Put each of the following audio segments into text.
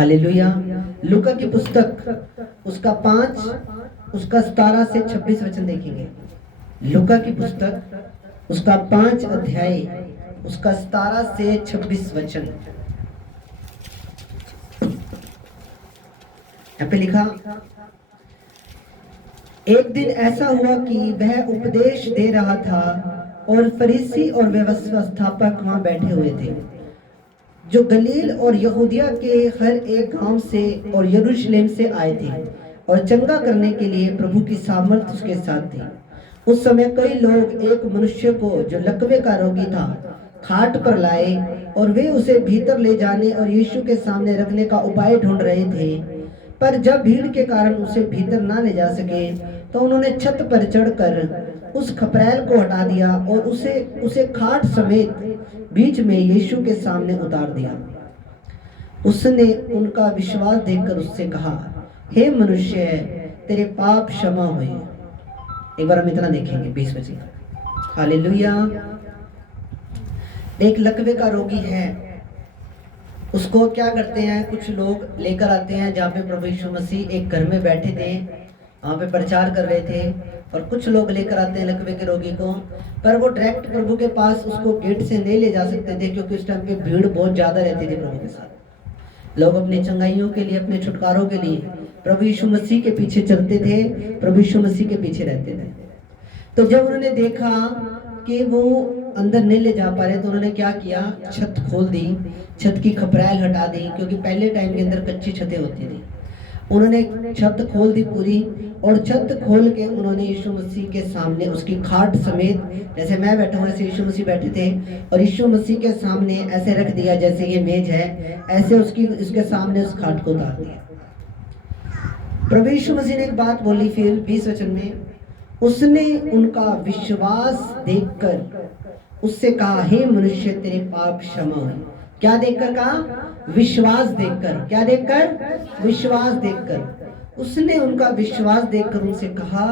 Hallelujah. लूका की पुस्तक उसका 5 उसका 17 से 26 वचन देखेंगे। लूका की पुस्तक उसका 5 अध्याय उसका 17 से 26 वचन। यहाँ पे लिखा, एक दिन ऐसा हुआ कि वह उपदेश दे रहा था और फरीसी और व्यवस्थापक वहां बैठे हुए थे, जो गलील और यहूदिया के हर एक गांव से और यरूशलेम से आए थे और चंगा करने के लिए प्रभु की सामर्थ उसके साथ थी। उस समय कई लोग एक मनुष्य को जो लकवे का रोगी था खाट पर लाए और वे उसे भीतर ले जाने और यीशु के सामने रखने का उपाय ढूंढ रहे थे। पर जब भीड़ के कारण उसे भीतर ना ले जा सके तो उन्होंने छत पर चढ़कर उस खपरैल को हटा दिया और उसे खाट समेत बीच में यीशु के सामने उतार दिया। उसने उनका विश्वास देखकर उससे कहा, हे मनुष्य, तेरे पाप क्षमा हुए। एक बार हम इतना देखेंगे 20 बजे। हालेलुया। एक लकवे का रोगी है, उसको क्या करते हैं, कुछ लोग लेकर आते हैं जहाँ पे प्रभु यीशु मसीह एक घर में बैठे थे, वहाँ पे प्रचार कर रहे थे, और कुछ लोग लेकर आते हैं लकवे के रोगी को, पर वो डायरेक्ट प्रभु के पास उसको गेट से नहीं ले जा सकते थे, क्योंकि उस टाइम पे भीड़ बहुत ज़्यादा रहती थी प्रभु के साथ। लोग अपनी चंगाइयों के लिए, अपने छुटकारों के लिए प्रभु यीशु मसीह के पीछे चलते थे, प्रभु यीशु मसीह के पीछे रहते थे। तो जब उन्होंने देखा कि वो अंदर नहीं ले जा पा रहे तो उन्होंने क्या किया, छत खोल दी, छत की खपरैल हटा दी, क्योंकि पहले टाइम के अंदर कच्ची छतें होती थी। उन्होंने छत खोल दी पूरी, और छत खोल के उन्होंने यीशु मसीह के सामने उसकी खाट समेत, जैसे मैं बैठा हूँ ऐसे यीशु मसीह बैठे थे, और यीशु मसीह के सामने ऐसे रख दिया जैसे ये मेज है, ऐसे उसके सामने उस खाट को उतार दिया। प्रभु यीशु मसीह ने एक बात बोली फिर 20 वचन में, उसने उनका विश्वास देखकर उससे कहा, हे मनुष्य, तेरे पाप क्षमा हुए। क्या देखकर कहा? विश्वास देखकर। क्या देखकर? विश्वास देखकर। उसने उनका विश्वास देखकर उनसे कहा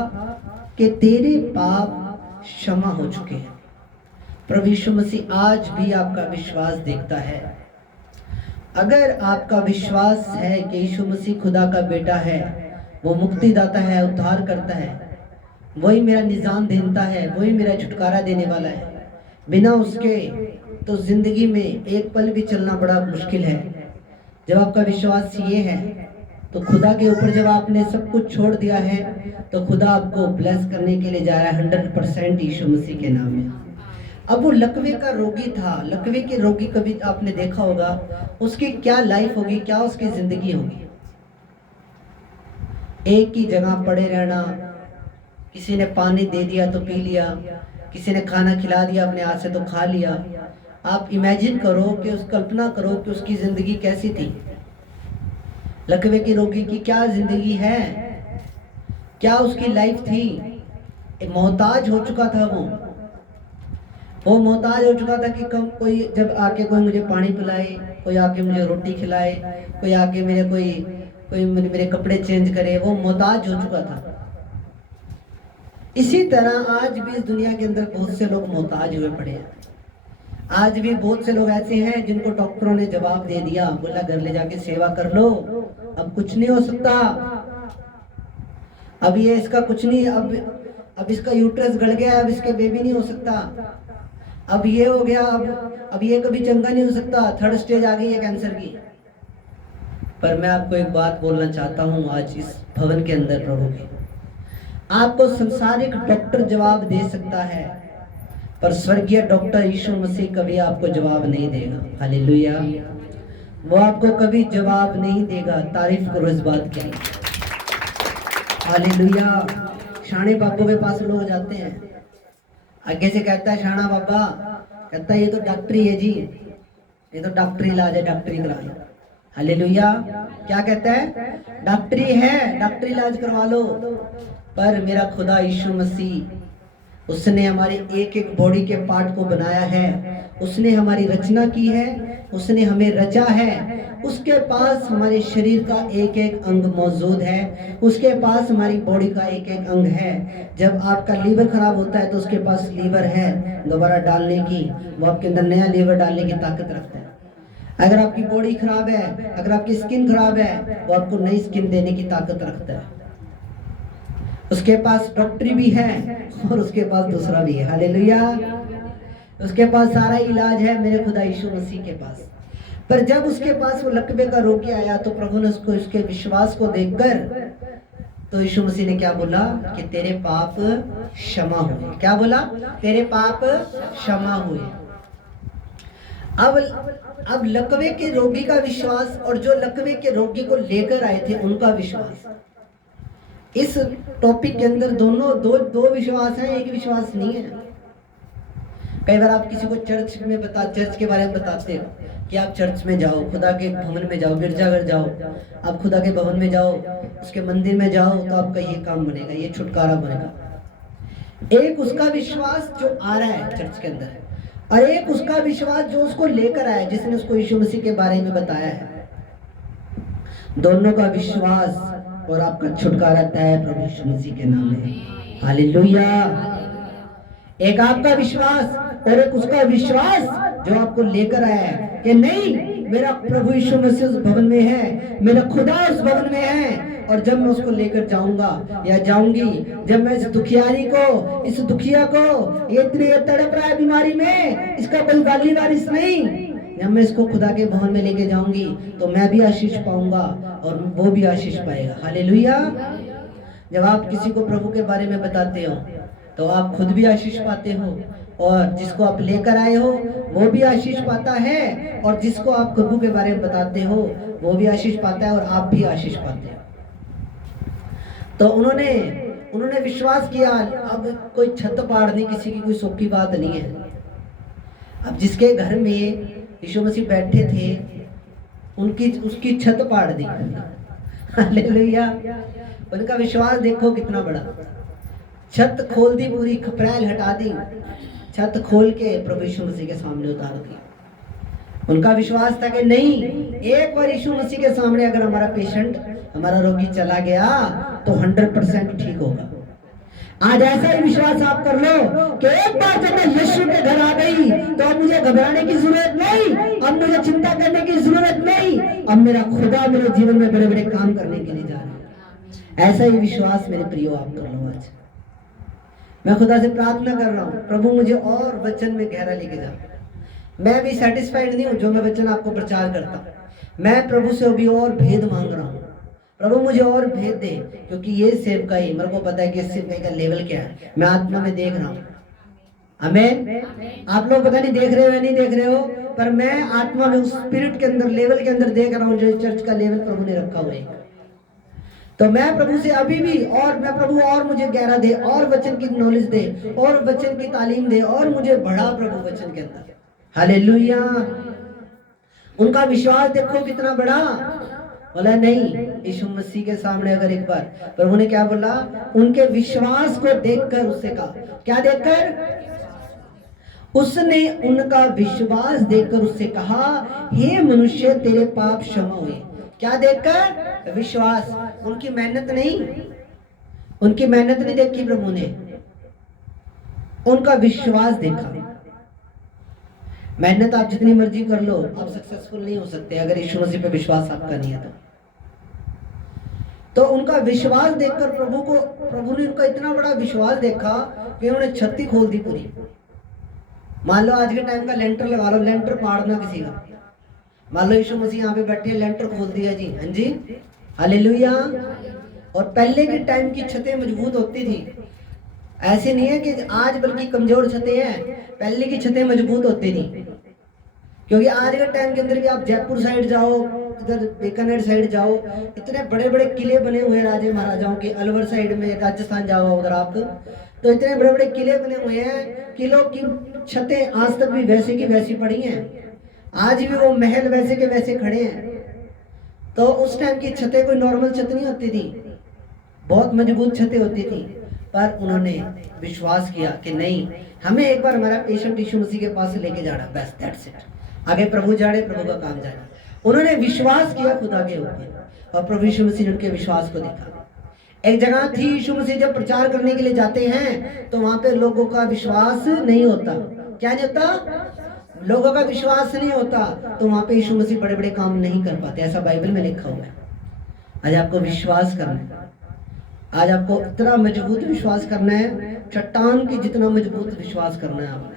कि तेरे पाप क्षमा हो चुके हैं। प्रभु यीशु मसीह आज भी आपका विश्वास देखता है। अगर आपका विश्वास है कि यीशु मसीह खुदा का बेटा है, वो मुक्तिदाता है, उद्धार करता है, वही मेरा निजाम देता है, वही मेरा छुटकारा देने वाला है, बिना उसके तो जिंदगी में एक पल भी चलना बड़ा मुश्किल है। जब आपका विश्वास ये है तो खुदा के ऊपर, जब आपने सब कुछ छोड़ दिया है तो खुदा आपको ब्लेस करने के लिए जा रहा है 100% यीशु मसीह के नाम में। अब वो लकवे का रोगी था। लकवे के रोगी कभी आपने देखा होगा उसकी क्या लाइफ होगी, क्या उसकी जिंदगी होगी। एक ही जगह पड़े रहना, किसी ने पानी दे दिया तो पी लिया, किसी ने खाना खिला दिया अपने हाथ से तो खा लिया। आप इमेजिन करो कि कल्पना करो कि उसकी जिंदगी कैसी थी। लकवे के रोगी की क्या जिंदगी है, क्या उसकी लाइफ थी। मोहताज हो चुका था वो मोहताज हो चुका था कि कोई जब आके कोई मुझे पानी पिलाए, कोई आके मुझे रोटी खिलाए, कोई आके मेरे कपड़े चेंज करे, वो मोहताज हो चुका था। इसी तरह आज भी इस दुनिया के अंदर बहुत से लोग मोहताज हुए पड़े हैं। आज भी बहुत से लोग ऐसे हैं जिनको डॉक्टरों ने जवाब दे दिया, बोला घर ले जाके सेवा कर लो, अब कुछ नहीं हो सकता, अब ये इसका कुछ नहीं, अब इसका यूट्रस गड़ गया, अब इसके बेबी नहीं हो सकता, अब ये हो गया, अब ये कभी चंगा नहीं हो सकता, 3rd स्टेज आ गई है कैंसर की। पर मैं आपको एक बात बोलना चाहता हूँ आज इस भवन के अंदर, प्रभु के, आपको संसारिक डॉक्टर जवाब दे सकता है, पर स्वर्गीय डॉक्टर यीशु मसीह कभी आपको जवाब नहीं देगा। हालेलुया। वो आपको कभी जवाब नहीं देगा। तारीफ करो इस बात की। हालेलुया। शाणे बाबू के पास लोग जाते हैं, आगे से कहता है शाना बाबा, कहता है ये तो डॉक्टरी है जी, ये तो डॉक्टरी इलाज है, डॉक्टरी करा लो। हालेलुया। क्या कहता है? डॉक्टरी है, डॉक्टरी इलाज करवा लो। पर मेरा खुदा यीशु मसीह, उसने हमारे एक एक बॉडी के पार्ट को बनाया है, उसने हमारी रचना की है, उसने हमें रचा है, उसके पास हमारे शरीर का एक एक अंग मौजूद है, उसके पास हमारी बॉडी का एक एक अंग है। जब आपका लीवर खराब होता है तो उसके पास लीवर है दोबारा डालने की, वो आपके अंदर नया लीवर डालने की ताकत रखता है। अगर आपकी बॉडी खराब है, अगर आपकी स्किन खराब है, वो आपको नई स्किन देने की ताकत रखता है। उसके पास डॉक्टरी भी है और उसके पास दूसरा भी है। हालेलुया। उसके पास सारा इलाज है मेरे खुदा यीशु मसीह के पास। पर जब उसके पास वो लकवे का रोगी आया तो प्रभु ने उसको उसके विश्वास को देखकर तो यीशु मसीह ने क्या बोला कि तेरे पाप क्षमा हुए। क्या बोला? तेरे पाप क्षमा हुए। अब लकवे के रोगी का विश्वास और जो लकवे के रोगी को लेकर आए थे उनका विश्वास, इस टॉपिक के अंदर दोनों दो विश्वास हैं, एक विश्वास नहीं है। कई बार आप किसी को चर्च के बारे में बताते हो कि आप चर्च में जाओ, खुदा के भवन में जाओ, गिरजाघर जाओ, आप खुदा के भवन में जाओ, उसके मंदिर में जाओ तो आपका ये काम बनेगा, ये छुटकारा बनेगा। एक उसका विश्वास जो आ रहा है चर्च के अंदर, और एक उसका विश्वास जो उसको लेकर आया, जिसने उसको यीशु मसीह के बारे में बताया है। दोनों का विश्वास और आपका छुटकारा तय प्रभु यीशु मसीह के नाम में। हालेलुया। एक आपका विश्वास और एक उसका विश्वास जो आपको लेकर आया है कि नहीं, मेरा प्रभु यीशु मसीह उस भवन में है, मेरा खुदा उस भवन में है, और जब मैं उसको लेकर जाऊंगा या जाऊंगी, जब मैं इस दुखियारी को, इस दुखिया को, ये इतने तड़प रहा है बीमारी में, इसका कोई वाली वारिस नहीं, जब मैं इसको खुदा के भवन में लेके जाऊंगी तो मैं भी आशीष पाऊंगा और वो भी आशीष पाएगा। हालेलुया। जब आप किसी को प्रभु के बारे में बताते हो तो आप खुद भी आशीष पाते हो, और जिसको आप लेकर आए हो वो भी आशीष पाता है, और जिसको आप प्रभु के बारे में बताते हो वो भी आशीष पाता है और आप भी आशीष पाते हो। तो उन्होंने विश्वास किया। अब कोई छत पाड़नी किसी की कोई सौखी बात नहीं है। अब जिसके घर में यीशु मसीह बैठे थे उसकी छत पाड़ दी। हालेलुया। उनका विश्वास देखो कितना बड़ा। छत खोल दी, पूरी खपरैल हटा दी, छत खोल के प्रभु यीशु मसीह के सामने उतार दिया। उनका विश्वास था कि नहीं, एक बार यीशु मसीह के सामने अगर हमारा पेशेंट, हमारा रोगी चला गया तो 100% ठीक होगा। आज ऐसा ही विश्वास आप कर लो कि एक बार जब मैं यीशु के घर आ गई तो अब मुझे घबराने की जरूरत नहीं, अब मुझे चिंता करने की जरूरत नहीं, अब मेरा खुदा मेरे जीवन में बड़े बड़े काम करने के लिए जा रहा है। ऐसा ही विश्वास मेरे प्रियो आप कर लो। आज मैं खुदा से प्रार्थना कर रहा हूँ, प्रभु मुझे और वचन में गहरा लेके जा। मैं भी सेटिस्फाइड नहीं हूँ जो मैं वचन आपको प्रचार करता, मैं प्रभु से अभी और भेद मांग रहा हूँ। प्रभु मुझे और भेद दे, क्योंकि ये सेवकाई, मेरे को पता है कि इस सेवकाई का लेवल क्या है, मैं आत्मा में देख रहा हूँ। आमीन। आप लोग पता नहीं देख रहे हो या नहीं देख रहे हो, पर मैं आत्मा में उस स्पिरिट के अंदर, लेवल के अंदर देख रहा हूँ जो चर्च का लेवल प्रभु ने रखा हुआ है। तो मैं प्रभु से अभी भी, और मैं प्रभु और मुझे गहरा दे, और वचन की नॉलेज दे, और वचन की तालीम दे, और मुझे बढ़ा प्रभु वचन के अंदर। हालेलुया। उनका विश्वास देखो कितना बड़ा। बोला नहीं, यीशु मसीह के सामने अगर एक बार प्रभु ने क्या बोला, उनके विश्वास को देखकर उससे कहा, क्या देखकर? उसने उनका विश्वास देखकर उससे कहा, हे मनुष्य तेरे पाप क्षमा हुए। क्या देखकर? विश्वास। उनकी मेहनत नहीं, उनकी मेहनत नहीं देखी प्रभु ने, उनका विश्वास देखा। मेहनत आप जितनी मर्जी कर लो, आप सक्सेसफुल नहीं हो सकते अगर यीशु मसीह पे विश्वास आपका नहीं है। तो उनका विश्वास देखकर प्रभु ने उनका इतना बड़ा विश्वास देखा कि उन्होंने छत्ती खोल दी पूरी। मान लो आज के टाइम का लेंटर लगा लो, लेंटर पाड़ना किसी का, मान लो यीशु मसीह यहाँ पे बैठे, लेंटर खोल दिया जी, हाँ जी, हालेलुया। और पहले के टाइम की छतें मजबूत होती थी, ऐसे नहीं है कि आज बल्कि कमजोर छतें हैं, पहले की छतें मजबूत होती थी। क्योंकि आज के टाइम के अंदर भी आप जयपुर साइड जाओ, इधर बीकानेर साइड जाओ, इतने बड़े बड़े किले बने हुए हैं राजे महाराजाओं के। अलवर साइड में राजस्थान जाओ अगर आप, तो इतने बड़े बड़े किले बने हुए हैं, किलों की छतें आज तक भी वैसे की वैसी पड़ी हैं, आज भी वो महल वैसे के वैसे खड़े हैं। तो उस टाइम की छतें कोई नॉर्मल छत नहीं होती थी, बहुत मजबूत छतें होती थी। पर उन्होंने विश्वास किया कि नहीं, हमें एक बार हमारा पेशेंट यीशु मसीह के पास लेके जाना, बस दैट्स इट। आगे प्रभु जाने, प्रभु का काम जाना। उन्होंने विश्वास किया खुदा के ऊपर, और प्रभु यीशु मसीह ने उनके विश्वास को देखा। एक जगह थी, यीशु मसीह जब प्रचार करने के लिए जाते हैं तो वहां पे लोगों का विश्वास नहीं होता। क्या नहीं होता? लोगों का विश्वास नहीं होता तो वहां पे यीशु मसीह बड़े बड़े काम नहीं कर पाते, ऐसा बाइबल में लिखा हुआ है। आज आपको विश्वास करना है, आज आपको इतना मजबूत विश्वास करना है, चट्टान की जितना मजबूत विश्वास करना है आपने।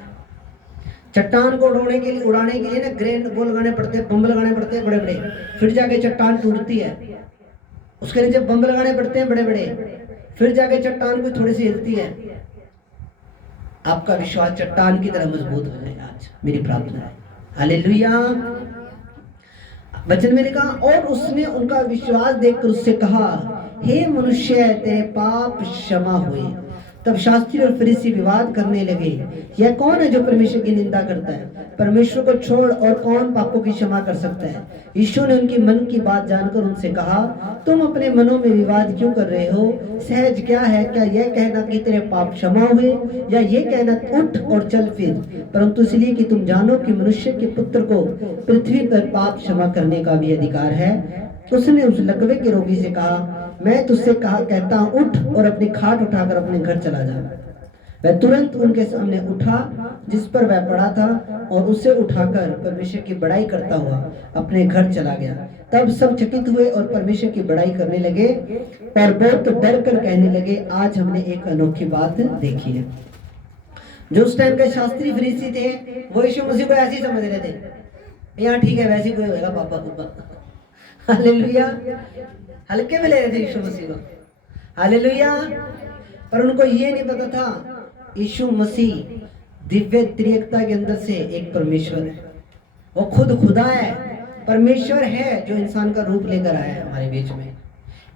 चट्टान को उड़ाने के लिए ना ग्रेन वो लगाने पड़ते हैं, बम लगाने पड़ते हैं बड़े बड़े, फिर जाके चट्टान टूटती है। उसके नीचे बम लगाने पड़ते हैं बड़े बड़े, फिर जाके चट्टान को थोड़ी सी हिलती है। आपका विश्वास चट्टान की तरह मजबूत हो जाए, आज मेरी प्रार्थना है। हालेलुया। वचन में लिखा, और उसने उनका विश्वास देखकर उससे कहा, हे मनुष्य, तेरे पाप क्षमा हुए। तब शास्त्री और फरीसी विवाद करने लगे, यह कौन है जो परमेश्वर की निंदा करता है? परमेश्वर को छोड़ और कौन पापों की क्षमा कर सकता है? यीशु ने उनकी मन की बात जानकर उनसे कहा, तुम अपने मनों में विवाद क्यों कर रहे हो? सहज क्या है, क्या यह कहना कि तेरे पाप क्षमा हुए, या ये कहना उठ और चल फिर? परंतु इसलिए कि तुम जानो कि मनुष्य के पुत्र को पृथ्वी पर पाप क्षमा करने का भी अधिकार है। उसने उस लकवे के रोगी से कहा, मैं तुझसे कहता हूं, उठ और अपनी खाट उठाकर अपने घर चला जा। वह तुरंत उनके सामने उठा जिस पर वह पड़ा था, और उसे उठाकर परमेश्वर की बड़ाई करता हुआ अपने घर चला गया। तब सब चकित हुए और परमेश्वर की बड़ाई करने लगे और बहुत डर कर कहने लगे, आज हमने एक अनोखी बात देखी है। जो उस टाइम के शास्त्री फरीसी थे वो यीशु मसीह को ऐसे ही समझ रहे थे, यहाँ ठीक है वैसे कोई होगा पापा पापा। हालेलुया। हल्के में ले रहे थे यीशु मसीह को। हालेलुया। पर उनको ये नहीं पता था यीशु मसीह दिव्य त्रिएकता के अंदर से एक परमेश्वर है। वो खुद खुदा है, परमेश्वर है जो इंसान का रूप लेकर आया है हमारे बीच में।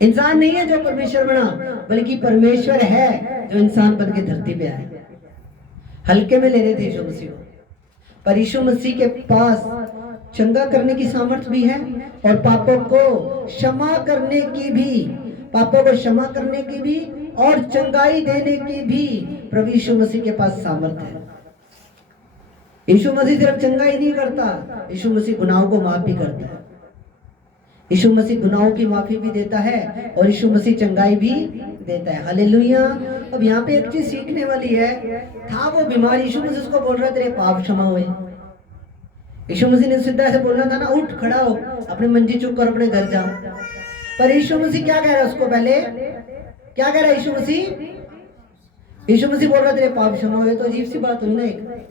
इंसान नहीं है जो परमेश्वर बना, बल्कि परमेश्वर है जो इंसान बन के धरती पे आया। हल्के में ले रहे थे यीशु मसीह को, पर यीशु मसीह के पास चंगा करने की सामर्थ्य भी है और पापों को क्षमा करने की भी, पापों को क्षमा करने की भी और चंगाई देने की भी प्रभु यीशु मसीह के पास सामर्थ्य है। यीशु मसीह सिर्फ चंगाई नहीं करता, यीशु मसीह गुनाहों को माफ भी करता है। यीशु मसीह गुनाहों की माफी भी देता है और यीशु मसीह चंगाई भी देता है। हालेलुया। अब यहाँ पे एक चीज सीखने वाली है, था वो बीमार, यीशु मसीह उसको बोल रहा तेरे पाप क्षमा हुए। यीशु मसीह ने सीधा ऐसे बोलना था ना, उठ खड़ा हो, अपनी मंजी चुक कर अपने घर जाओ। पर यीशु मसीह क्या कह रहा है उसको? पहले क्या कह रहा है यीशु मसीह? यीशु मसीह बोल रहा तेरे पाप क्षमा हुए, तो अजीब सी बात हुई ना। एक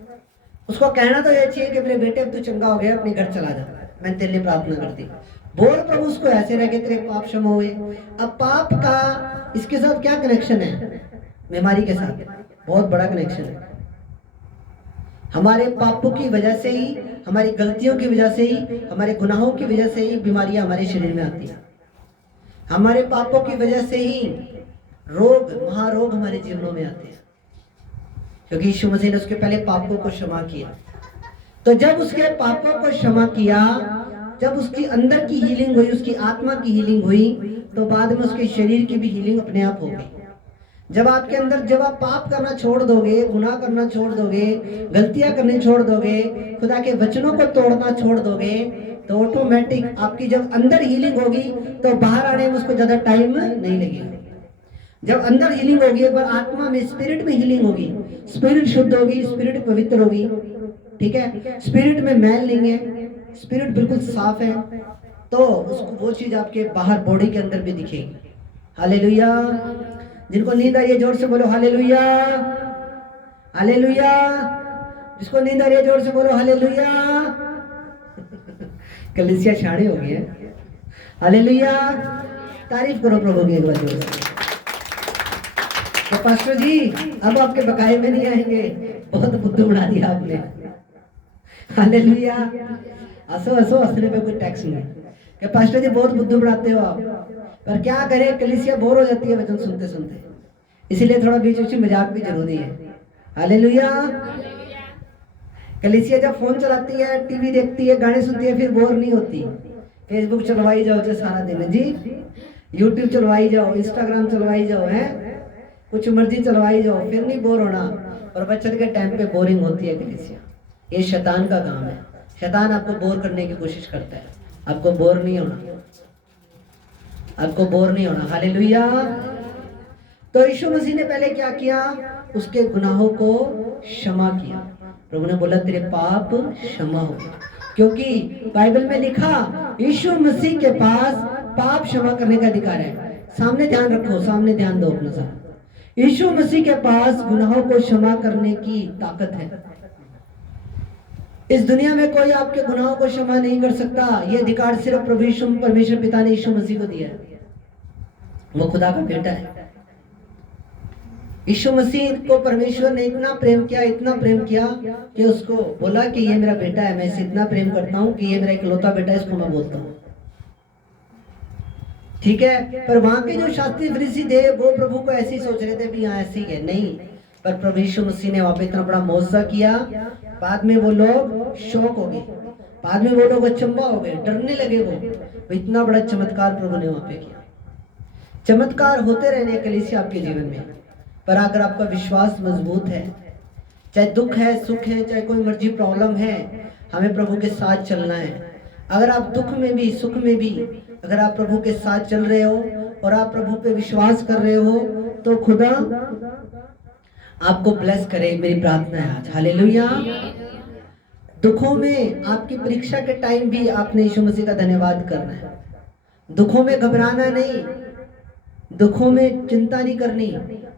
उसको कहना तो ये चाहिए कि मेरे बेटे अब तू चंगा हो गया, अपने घर चला जा, मैंने तेरे लिए प्रार्थना करती। बोल प्रभु उसको ऐसे रह के तेरे पाप क्षमा हुए। अब पाप का इसके साथ क्या कनेक्शन है? बीमारी के साथ बहुत बड़ा कनेक्शन है। हमारे पापों की वजह से ही, हमारी गलतियों की वजह से ही, हमारे गुनाहों की वजह से ही बीमारियां हमारे शरीर में आती हैं। हमारे पापों की वजह से ही रोग, महारोग हमारे जीवनों में आते हैं, क्योंकि यीशु मसीह ने उसके पहले पापों को क्षमा किया। तो जब उसके पापों को क्षमा किया, जब उसकी अंदर की हीलिंग हुई, उसकी आत्मा की हीलिंग हुई, तो बाद में उसके शरीर की भी हीलिंग अपने आप हो गई। जब आपके अंदर, जब आप पाप करना छोड़ दोगे, गुनाह करना छोड़ दोगे, गलतियां करने छोड़ दोगे, खुदा के वचनों को तोड़ना छोड़ दोगे, तो ऑटोमेटिक आपकी जब अंदर हीलिंग होगी तो बाहर आने में उसको ज्यादा टाइम नहीं लगेगा। जब अंदर हीलिंग होगी, एक बार आत्मा में, स्पिरिट में हीलिंग होगी, स्पिरिट शुद्ध होगी, स्पिरिट पवित्र होगी, ठीक है, स्पिरिट में मैल नहीं है, स्पिरिट बिल्कुल साफ है, तो उसको वो चीज आपके बाहर बॉडी के अंदर भी दिखेगी। हालेलुया। जिनको नींद आ रही है जोर से बोलो हालेलुया। हालेलुया। जिसको नींद आ रही है जोर से बोलो हालेलुया। कलीसिया छाड़ी हो गई है। हालेलुया। तारीफ करो प्रभु की एक बार जोर से। तो पास्टर जी अब आपके बकाये में नहीं आएंगे, बहुत बुद्धू बना दिया आपने। हालेलुया। हंसो हंसो, हंसने पे कोई टैक्स नहीं। कि पास्टर जी बहुत बुद्धू बनाते हो आप, पर क्या करें, कलीसिया बोर हो जाती है वचन सुनते सुनते, इसीलिए थोड़ा बीच बीच में मजाक भी जरूरी है। हालेलुया। कलीसिया जब फोन चलाती है, टीवी देखती है, गाने सुनती है, फिर बोर नहीं होती। फेसबुक चलवाई जाओ जो सारा दिन जी, यूट्यूब चलवाई जाओ, इंस्टाग्राम चलवाई जाओ, है कुछ मर्जी चलवाई जाओ, फिर नहीं बोर होना। और बचत के टाइम पे बोरिंग होती है कलीसिया। ये शैतान का काम है। शैतान आपको बोर करने की कोशिश करता है। आपको बोर नहीं होना, आपको बोर नहीं होना। हालेलुया। तो यीशु मसीह ने पहले क्या किया? उसके गुनाहों को क्षमा किया। प्रभु ने बोला तेरे पाप क्षमा हो, क्योंकि बाइबल में लिखा यीशु मसीह के पास पाप क्षमा करने का अधिकार है। सामने ध्यान रखो, सामने ध्यान दो अपना सारा। यीशु मसीह के पास गुनाहों को क्षमा करने की ताकत है। इस दुनिया में कोई आपके गुनाहों को क्षमा नहीं कर सकता। यह अधिकार सिर्फ प्रभु यीशु परमेश्वर पिता ने यीशु मसीह को दिया है। वो खुदा का बेटा है। यीशु मसीह को परमेश्वर ने इतना प्रेम किया, इतना प्रेम किया कि उसको बोला कि ये मेरा बेटा है, मैं इसे इतना प्रेम करता हूं कि ये मेरा इकलौता बेटा है, इसको मैं बोलता हूं। ठीक है, पर वहां के जो शास्त्री फरीसी थे वो प्रभु को ऐसे ही सोच रहे थे भी यहाँ ऐसे ही है। नहीं, पर प्रभु यीशु मसीह ने वहां पे इतना बड़ा मौजज़ा किया, बाद में वो लोग शौक हो गए, बाद में वो लोग अचंभा हो गए, डरने लगे। वो इतना बड़ा चमत्कार प्रभु ने वहां पे किया। चमत्कार होते रहने कलीसिया आपके जीवन में, पर अगर आपका विश्वास मजबूत है, चाहे दुख है, सुख है, चाहे कोई मर्जी प्रॉब्लम है, हमें प्रभु के साथ चलना है। अगर आप दुख में भी सुख में भी अगर आप प्रभु के साथ चल रहे हो और आप प्रभु पे विश्वास कर रहे हो तो खुदा आपको ब्लेस करे। मेरी प्रार्थना है आज, हालेलुया। दुखों में, आपकी परीक्षा के टाइम भी आपने यीशु मसीह का धन्यवाद करना है। दुखों में घबराना नहीं, दुखों में चिंता नहीं करनी,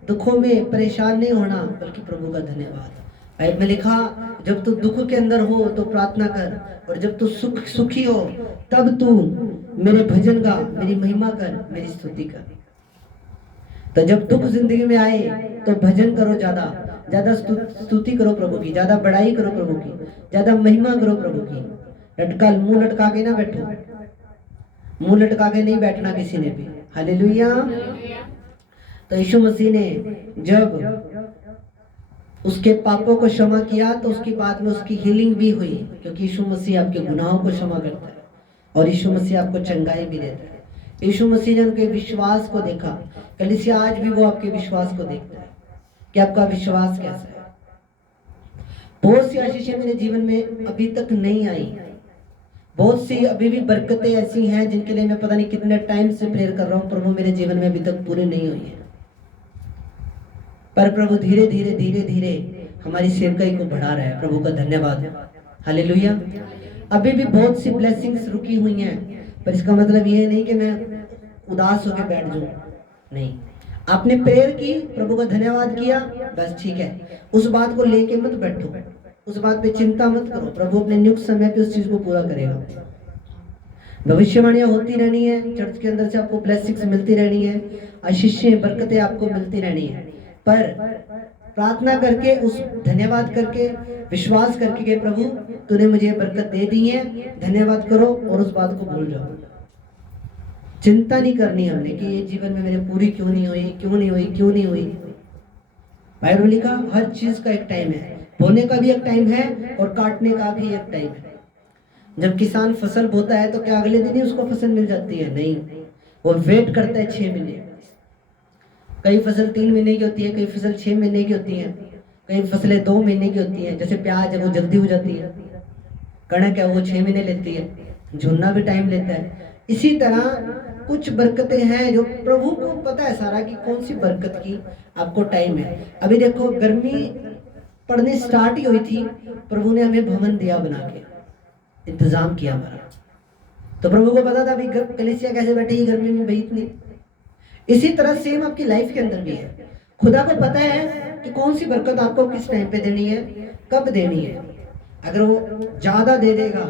दुखों में परेशान नहीं होना, बल्कि प्रभु का धन्यवाद। बाइबल में लिखा जब तू दुख के अंदर हो तो प्रार्थना कर, और जब तू सुखी हो तब तू मेरे भजन गा, मेरी महिमा कर, मेरी स्तुति कर। तो जब दुख जिंदगी में आए तो भजन करो, ज्यादा स्तुति करो प्रभु की, ज्यादा बड़ाई करो प्रभु की, ज्यादा महिमा करो प्रभु की। मुंह लटका के ना बैठो, मुंह लटका के नहीं बैठना किसी ने भी, हालेलुया। तो यीशु मसीह ने जब उसके पापों को क्षमा किया तो उसके बाद में उसकी हीलिंग भी हुई, क्योंकि यीशु मसीह आपके गुनाहों को क्षमा करता है और यीशु मसीह आपको चंगाई भी देता है। यीशु मसीह ने उनके विश्वास को देखा। कलीसिया आज भी वो आपके विश्वास को देखता है कि आपका विश्वास कैसा है। बहुत सी आशीषें मेरे जीवन में अभी तक नहीं आई, बहुत सी अभी भी बरकतें ऐसी हैं जिनके लिए मैं पता नहीं कितने टाइम से प्रेयर कर रहा हूँ, प्रभु मेरे जीवन में अभी तक पूरी नहीं हुई है। पर प्रभु धीरे धीरे धीरे धीरे हमारी सेवकाई को बढ़ा रहा है। प्रभु का धन्यवाद है, हालेलुया। अभी भी बहुत सी ब्लेसिंग्स रुकी हुई हैं, पर इसका मतलब ये नहीं कि मैं उदास होकर बैठ जाऊं। नहीं, आपने प्रेयर की, प्रभु का धन्यवाद किया, बस ठीक है। उस बात को लेके मत बैठो, उस बात पे चिंता मत करो। प्रभु अपने नियुक्त समय पे उस चीज को पूरा करेगा। भविष्यवाणियां होती रहनी है, चर्च के अंदर से आपको ब्लेसिंग्स मिलती रहनी है, आशीषें बरकतें आपको मिलती रहनी है। पर प्रार्थना करके, उस धन्यवाद करके, विश्वास करके कि प्रभु तूने मुझे बरकत दे दी है, धन्यवाद करो और उस बात को भूल जाओ। चिंता नहीं करनी हमने कि ये जीवन में मेरे पूरी क्यों नहीं हुई, क्यों नहीं हुई, क्यों नहीं हुई। बाइबल लिखा हर चीज का एक टाइम है, बोने का भी एक टाइम है और काटने का भी एक टाइम है। जब किसान फसल बोता है तो क्या अगले दिन ही उसको फसल मिल जाती है? नहीं, वो वेट करता है 6 महीने। कई फसल 3 महीने की होती है, कई फसल 6 महीने की होती है, कई फसलें 2 महीने की होती हैं। जैसे प्याज है वो जल्दी हो जाती है, कणक है वो 6 महीने लेती है, झुनना भी टाइम लेता है। इसी तरह कुछ बरकतें हैं जो प्रभु को पता है सारा कि कौन सी बरकत की आपको टाइम है। अभी देखो गर्मी पड़ने स्टार्ट ही हुई थी, प्रभु ने हमें भवन दिया बना के, इंतजाम किया हमारा। तो प्रभु को पता था अभी कलीसिया कैसे बैठेगी गर्मी में भाई इतनी। इसी तरह सेम आपकी लाइफ के अंदर भी है। खुदा को पता है कि कौन सी बरकत आपको किस टाइम पे देनी है, कब देनी है। अगर वो ज्यादा दे देगा,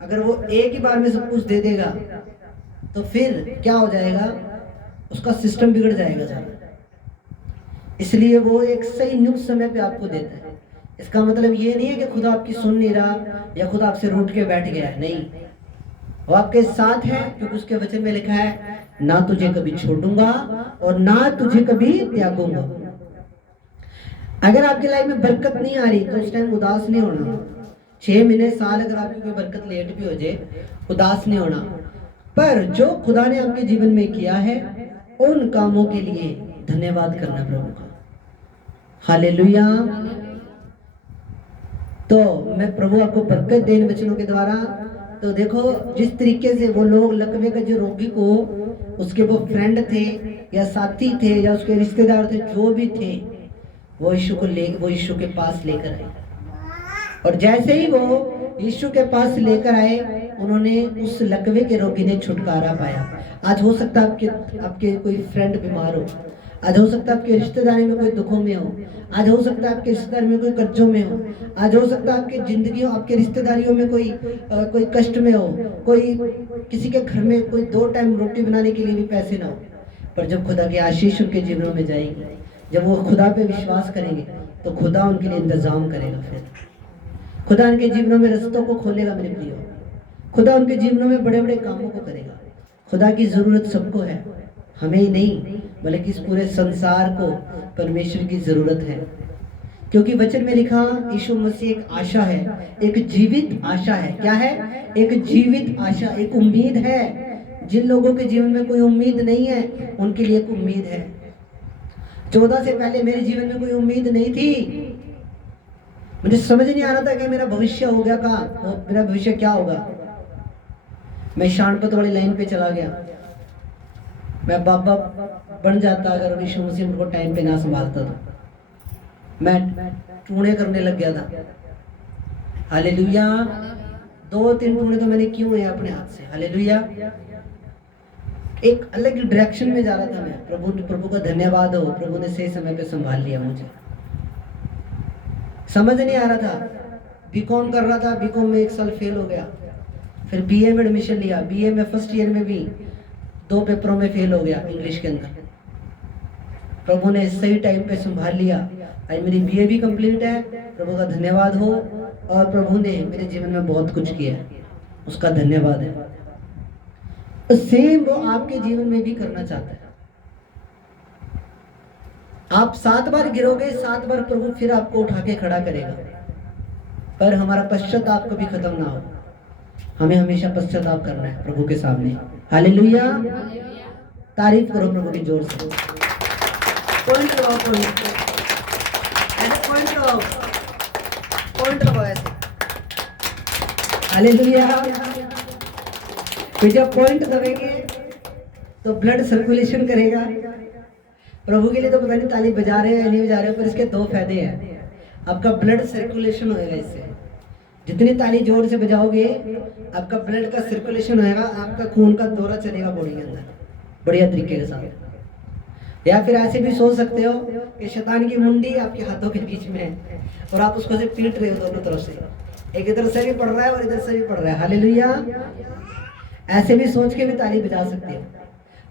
अगर वो एक ही बार में सब कुछ दे देगा तो फिर क्या हो जाएगा, उसका सिस्टम बिगड़ जाएगा सारा। इसलिए वो एक सही नियुक्त समय पे आपको देता है। इसका मतलब ये नहीं है कि खुदा आपकी सुन नहीं रहा या खुदा आपसे रूठ के बैठ गया है, नहीं, वो आपके साथ है, क्योंकि उसके वचन में लिखा है ना तुझे कभी छोड़ूंगा और ना तुझे कभी त्यागूंगा। अगर आपकी लाइफ में बरकत नहीं आ रही तो उस टाइम उदास नहीं होना। 6 महीने साल अगर आपकी कोई बरकत लेट भी हो जाए, उदास नहीं होना। पर जो खुदा ने आपके जीवन में किया है उन कामों के लिए धन्यवाद करना प्रभु का, हालेलुया। तो मैं प्रभु आपको बरकत दे इन वचनों के द्वारा। तो देखो जिस तरीके से वो लोग लकवे का जो रोगी को उसके वो फ्रेंड थे या साथी थे या उसके रिश्तेदार थे, जो भी थे, वो यीशु के पास लेकर आए। और जैसे ही वो यीशु के पास लेकर आए, उन्होंने उस लकवे के रोगी ने छुटकारा पाया। आज हो सकता है आपके कोई फ्रेंड बीमार हो, आज हो सकता है आपके रिश्तेदारी में कोई दुखों में हो, आज हो सकता है आपके रिश्तेदारी में कोई कर्जों में हो, आज हो सकता है आपकी जिंदगी आपके रिश्तेदारियों में कोई कष्ट में हो, कोई किसी के घर में कोई 2 टाइम रोटी बनाने के लिए भी पैसे ना हो। पर जब खुदा की आशीष उनके जीवनों में जाएगी, जब वो खुदा पे विश्वास करेंगे, तो खुदा उनके लिए इंतजाम करेगा। फिर खुदा उनके जीवनों में रास्तों को खोलेगा मेरे प्रियो। खुदा उनके जीवनों में बड़े बड़े कामों को करेगा। खुदा की जरूरत सबको है, हमें ही नहीं बल्कि इस पूरे संसार को परमेश्वर की जरूरत है। क्योंकि वचन में लिखा यीशु मसीह एक आशा है, एक जीवित आशा है। क्या है? एक जीवित आशा, एक उम्मीद है। जिन लोगों के जीवन में कोई उम्मीद नहीं है, उनके लिए एक उम्मीद है। 14 से पहले मेरे जीवन में कोई उम्मीद नहीं थी। मुझे समझ नहीं आ रहा था कि मेरा भविष्य हो गया का, मेरा भविष्य क्या होगा। मैं शानपत वाली लाइन पे चला गया। मैं बाबा बन जाता अगर यीशु मसीह मुझको टाइम पे ना संभालता तो। मैं टूने करने लग गया था। हालेलुया। 2-3 टूने तो मैंने क्यों है अपने हाथ से। हालेलुया। एक अलग डायरेक्शन में जा रहा था मैं। प्रभु का धन्यवाद हो, प्रभु ने सही समय पे संभाल लिया मुझे। समझ नहीं आ रहा था। बीकॉम कर रहा था, बीकॉम में 1 साल फेल हो गया। फिर बीए में एडमिशन लिया, बीए में फर्स्ट ईयर में भी 2 पेपरों में फेल हो गया इंग्लिश के अंदर। प्रभु ने सही टाइम पे संभाल लिया। आज मेरी बीए भी कंप्लीट है, प्रभु का धन्यवाद हो। और प्रभु ने मेरे जीवन में बहुत कुछ किया है, उसका धन्यवाद है। तो सेम वो आपके जीवन में भी करना चाहता है। आप 7 बार गिरोगे, 7 बार प्रभु फिर आपको उठा के खड़ा करेगा। पर हमारा पश्चाताप कभी खत्म ना हो। हमें हमेशा पश्चाताप करना है प्रभु के सामने। हालेलुया। तारीफ करो प्रभु की जोर से। पॉइंट लगाओ प्रभु, ऐसे पॉइंट लगाओ, पॉइंट लगाओ ऐसे। हालेलुया। फिर जब पॉइंट दबेंगे तो ब्लड सर्कुलेशन करेगा। प्रभु के लिए तो पता नहीं ताली बजा रहे हैं या नहीं बजा रहे हो, पर इसके 2 फायदे हैं। आपका ब्लड सर्कुलेशन होएगा इससे। जितनी ताली जोर से बजाओगे, आपका ब्लड का सर्कुलेशन होएगा, आपका खून का दौरा चलेगा बॉडी के अंदर बढ़िया तरीके के साथ। या फिर ऐसे भी सोच सकते हो कि शैतान की मुंडी आपके हाथों के बीच में है और आप उसको से पीट रहे हो दोनों तरफ से। एक इधर से भी पड़ रहा है और इधर से भी पड़ रहा है। हालेलुया। ऐसे भी सोच के भी ताली बजा सकते हो।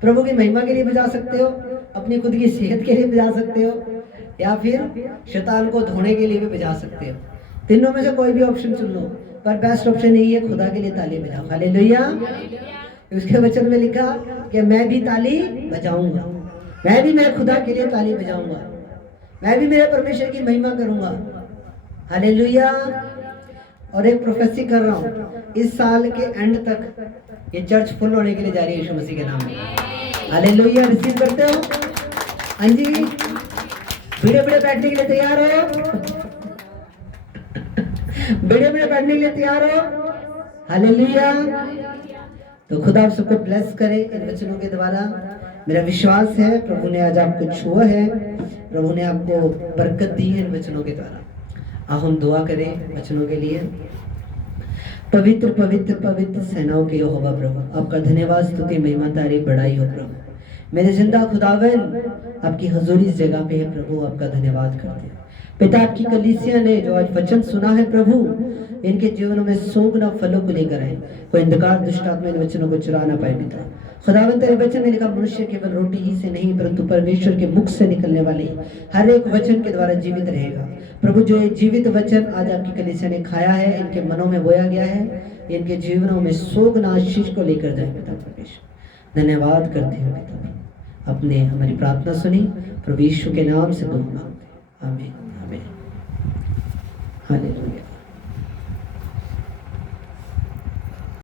प्रभु की महिमा के लिए बजा सकते हो, अपनी खुद की सेहत के लिए बजा सकते हो, या फिर शैतान को धोने के लिए भी बजा सकते हो। तीनों में से कोई भी ऑप्शन चुन लो, पर बेस्ट ऑप्शन यही है, खुदा के लिए ताली बजाओ। हालेलुया। उसके वचन में लिखा कि मैं भी ताली बजाऊंगा, मैं खुदा के लिए ताली बजाऊंगा, मैं भी मेरे परमेश्वर की महिमा करूंगा। हालेलुया। और एक प्रोफेसी कर रहा हूँ, इस साल के एंड तक ये चर्च फुल होने के लिए जा रही है यीशु मसीह के नाम में। हालेलुया। रिसीव करते हो? हाँ जी। वीडियो बैठने के लिए तैयार हो? वीडियो बैठने के लिए तैयार हो? हालेलुया। तो खुदा आप सबको ब्लेस करे इन वचनों के द्वारा। मेरा विश्वास है प्रभु ने आज आपको छुआ है, प्रभु ने आपको बरकत दी है इन वचनों के द्वारा। आओ हम दुआ करें वचनों के लिए। पवित्र पवित्र पवित्र सेनाओं के यहोवा प्रभु, आपका धन्यवाद, स्तुति, महिमा, तारीफ, बड़ाई हो प्रभु। मेरे जिंदा खुदावन आपकी हजूरी इस जगह पे है प्रभु, आपका धन्यवाद करते हैं। पिता, आपकी कलीसिया ने जो आज वचन सुना है प्रभु, इनके जीवनों में 100 गुना फलों को लेकर आए। कोई अंधकार दुष्ट आत्मा इन वचनों को चुरा ना पाए पिता। खुदावन तेरे वचन में लिखा, मनुष्य केवल रोटी ही से नहीं परंतु परमेश्वर के मुख से निकलने वाले हर एक वचन के द्वारा जीवित रहेगा। प्रभु, जो ये जीवित वचन आज आपकी कलीसिया ने खाया है, इनके मनों में बोया गया है, इनके जीवनों में 100 गुना आशीष को लेकर जाए पिता परमेश्वर। धन्यवाद करते हैं पिता, अपने हमारी प्रार्थना सुनी प्रभु यीशु के नाम से दुआ मांगते हैं। आमीन आमीन। हालेलुया।